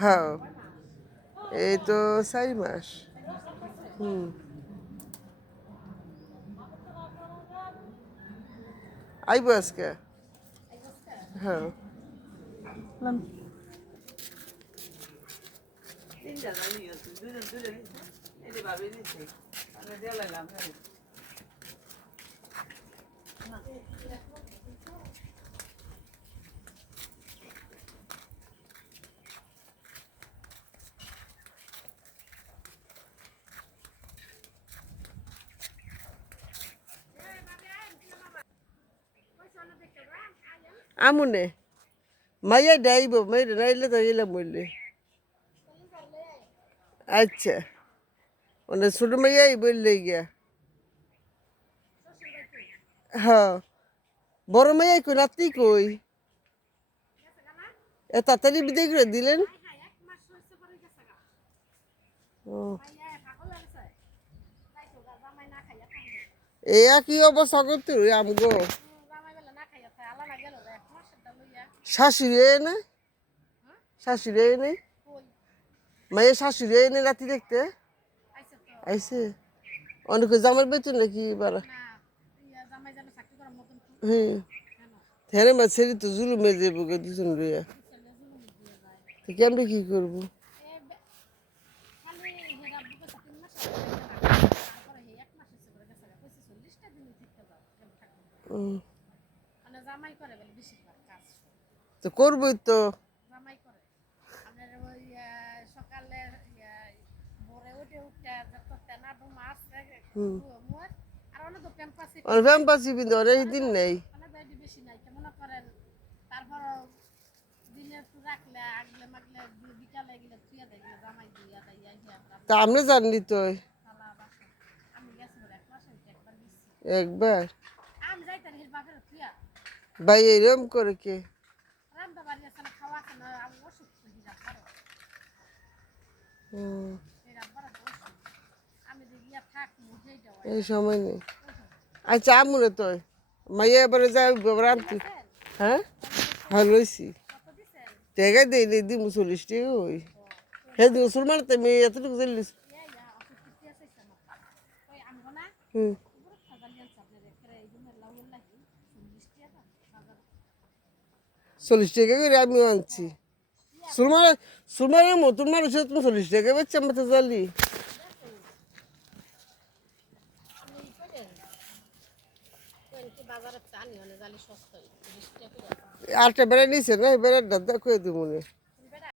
হ্যাঁ এই তো 4 মাস হুম আইব আজকে হ্যাঁ আমুনে মাইয়া ডাইব মাইয়া নাইলে তো এলাম বললে আচ্ছা মানে ছোট মাইয়াই বললে গিয়া হ্যাঁ বড় মাইয়াই কই নাতি কই এত তাড়াতাড়ি বিদায় করে দিলেন ও এই একই অবস্থা করতে আমগো শাশুড়ি এনে শাশুড়ি এনে মায়ের শাশুড়ি এনে রাতি দেখতে আইসে অনেক জামার বেতন নাকি বারা হুম হ্যাঁ মা ছেড়ে তো জুলুমে যাবো দুজন রইয়া তো কেমনি কি করবো তো করবোই তো প্যাম্পাসি কিন্তু অনেক দিন নেই তা আমরা জানি তো একবার ভাই এরম করে কে এই সময় নেই আচ্ছা আমুনে তো মাইয়া এবারে যাই রান্তি হ্যাঁ হ্যাঁ লইছি টেকা দেই নি দি 40 টাকা ওই হে দি মুসলমান তো মেয়ে এতটুকু জানিস হুম 40 টাকা করে আমিও আনছি সুলমানের মতন মানুষের তুমি 40 টাকা বেচছে আমার তো জালি আরেকটা বেড়া নিছে না বেড়ার দাদা কয়ে দিব মনে